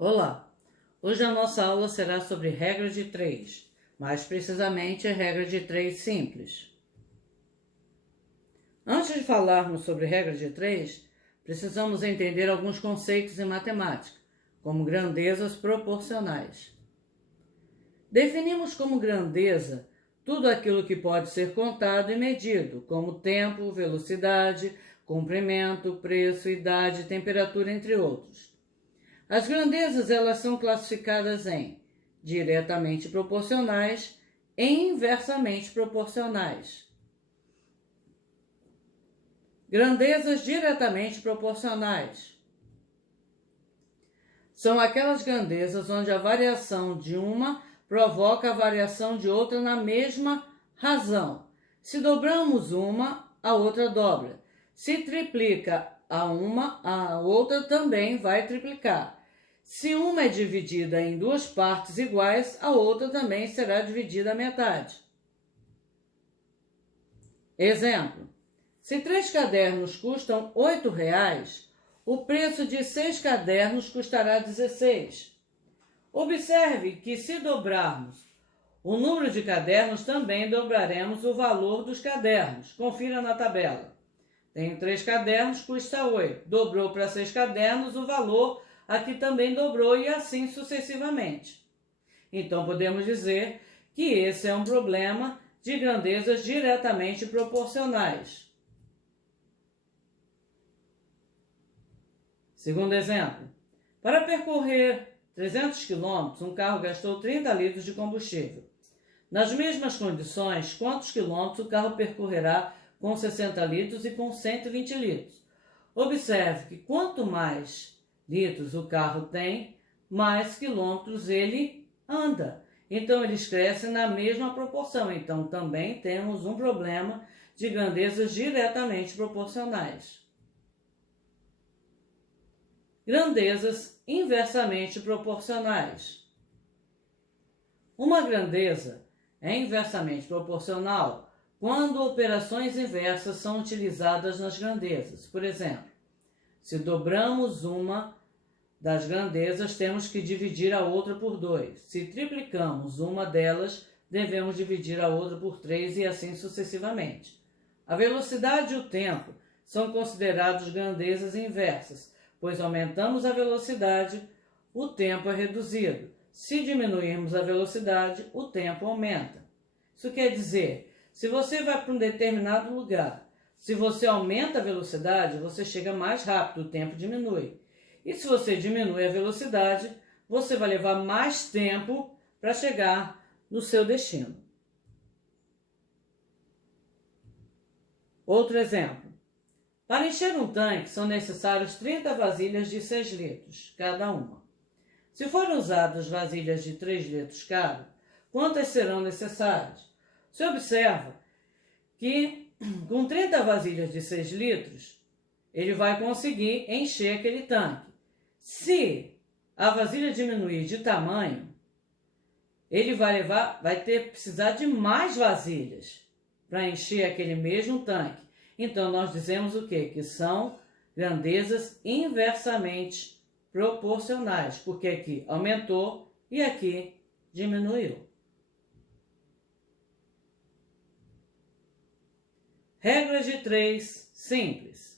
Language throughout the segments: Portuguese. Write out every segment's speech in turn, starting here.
Olá! Hoje a nossa aula será sobre regra de 3, mais precisamente a regra de 3 simples. Antes de falarmos sobre regra de 3, precisamos entender alguns conceitos em matemática, como grandezas proporcionais. Definimos como grandeza tudo aquilo que pode ser contado e medido, como tempo, velocidade, comprimento, preço, idade, temperatura, entre outros. As grandezas elas são classificadas em diretamente proporcionais e inversamente proporcionais. Grandezas diretamente proporcionais são aquelas grandezas onde a variação de uma provoca a variação de outra na mesma razão. Se dobramos uma, a outra dobra. Se triplica a uma, a outra também vai triplicar. Se uma é dividida em duas partes iguais, a outra também será dividida à metade. Exemplo: se 3 cadernos custam R$8, o preço de 6 cadernos custará 16. Observe que se dobrarmos o número de cadernos, também dobraremos o valor dos cadernos. Confira na tabela. Tenho 3 cadernos, custa 8. Dobrou para 6 cadernos, o valor aqui também dobrou e assim sucessivamente. Então podemos dizer que esse é um problema de grandezas diretamente proporcionais. Segundo exemplo, para percorrer 300 km, um carro gastou 30 litros de combustível. Nas mesmas condições, quantos quilômetros o carro percorrerá com 60 litros e com 120 litros? Observe que quanto mais litros o carro tem, mais quilômetros ele anda. Então, eles crescem na mesma proporção. Então, também temos um problema de grandezas diretamente proporcionais. Grandezas inversamente proporcionais. Uma grandeza é inversamente proporcional quando operações inversas são utilizadas nas grandezas. Por exemplo, se dobramos uma das grandezas, temos que dividir a outra por 2. Se triplicamos uma delas, devemos dividir a outra por 3 e assim sucessivamente. A velocidade e o tempo são considerados grandezas inversas, pois aumentamos a velocidade, o tempo é reduzido. Se diminuirmos a velocidade, o tempo aumenta. Isso quer dizer, se você vai para um determinado lugar, se você aumenta a velocidade, você chega mais rápido, o tempo diminui. E se você diminui a velocidade, você vai levar mais tempo para chegar no seu destino. Outro exemplo. Para encher um tanque, são necessários 30 vasilhas de 6 litros, cada uma. Se forem usadas vasilhas de 3 litros cada, quantas serão necessárias? Você observa que com 30 vasilhas de 6 litros, ele vai conseguir encher aquele tanque. Se a vasilha diminuir de tamanho, ele vai precisar de mais vasilhas para encher aquele mesmo tanque. Então, nós dizemos o quê? Que são grandezas inversamente proporcionais, porque aqui aumentou e aqui diminuiu. Regra de 3 simples.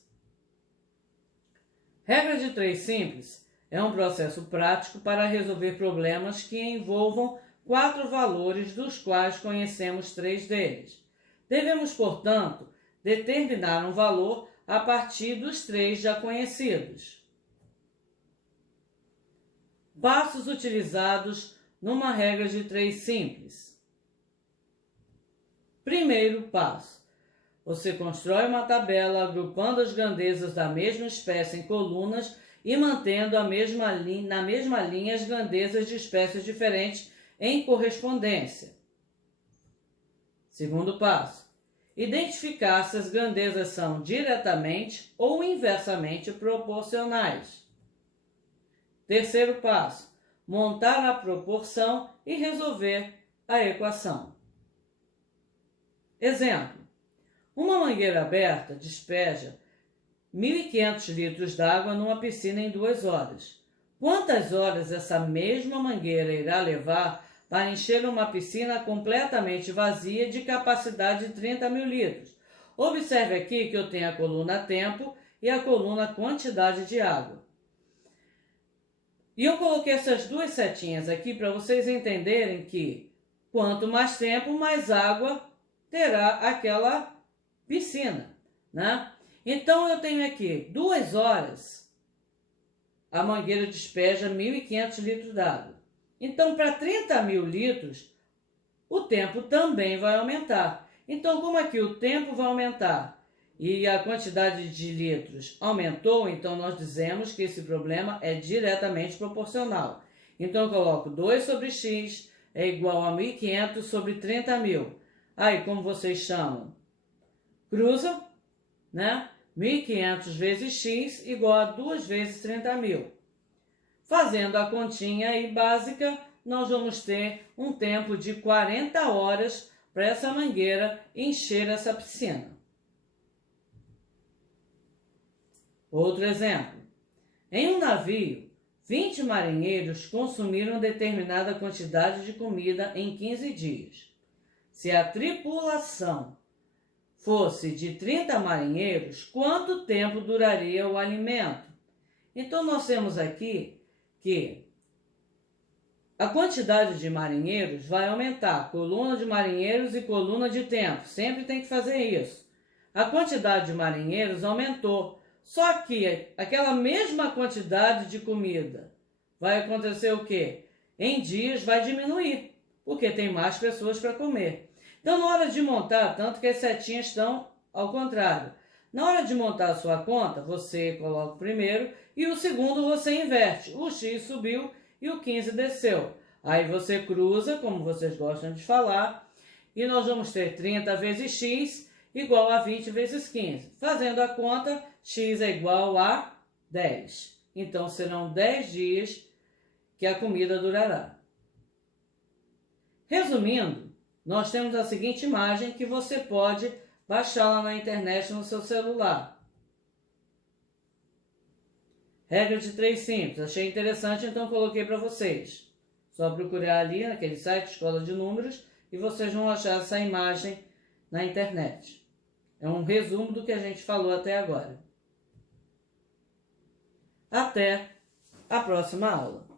Regra de 3 simples é um processo prático para resolver problemas que envolvam 4 valores, dos quais conhecemos 3 deles. Devemos, portanto, determinar um valor a partir dos 3 já conhecidos. Passos utilizados numa regra de 3 simples. Primeiro passo. Você constrói uma tabela agrupando as grandezas da mesma espécie em colunas e mantendo na mesma linha as grandezas de espécies diferentes em correspondência. Segundo passo. Identificar se as grandezas são diretamente ou inversamente proporcionais. Terceiro passo. Montar a proporção e resolver a equação. Exemplo. Uma mangueira aberta despeja 1.500 litros d'água numa piscina em 2 horas. quantas horas essa mesma mangueira irá levar para encher uma piscina completamente vazia de capacidade de 30 mil litros? Observe aqui que eu tenho a coluna tempo e a coluna quantidade de água. E eu coloquei essas duas setinhas aqui para vocês entenderem que quanto mais tempo, mais água terá aquela piscina, né? Então eu tenho aqui 2 horas, a mangueira despeja 1.500 litros d'água. Então, para 30 mil litros, o tempo também vai aumentar. Então, como aqui o tempo vai aumentar e a quantidade de litros aumentou, então nós dizemos que esse problema é diretamente proporcional. Então, eu coloco 2 sobre x é igual a 1.500 sobre 30 mil. Aí, como vocês chamam? Cruza, né? 1.500 vezes x igual a 2 vezes 30 mil. Fazendo a continha aí básica, nós vamos ter um tempo de 40 horas para essa mangueira encher essa piscina. Outro exemplo. Em um navio, 20 marinheiros consumiram determinada quantidade de comida em 15 dias. Se a tripulação fosse de 30 marinheiros, quanto tempo duraria o alimento? Então, nós temos aqui que a quantidade de marinheiros vai aumentar, coluna de marinheiros e coluna de tempo, sempre tem que fazer isso. A quantidade de marinheiros aumentou, só que aquela mesma quantidade de comida vai acontecer o quê? Em dias vai diminuir, porque tem mais pessoas para comer. Então, na hora de montar, tanto que as setinhas estão ao contrário. Na hora de montar a sua conta, você coloca o primeiro e o segundo você inverte. O x subiu e o 15 desceu. Aí você cruza, como vocês gostam de falar, e nós vamos ter 30 vezes x igual a 20 vezes 15. Fazendo a conta, x é igual a 10. Então, serão 10 dias que a comida durará. Resumindo, nós temos a seguinte imagem que você pode baixá-la na internet no seu celular. Regra de 3 simples. Achei interessante, então coloquei para vocês. Só procurar ali naquele site, Escola de Números, e vocês vão achar essa imagem na internet. É um resumo do que a gente falou até agora. Até a próxima aula.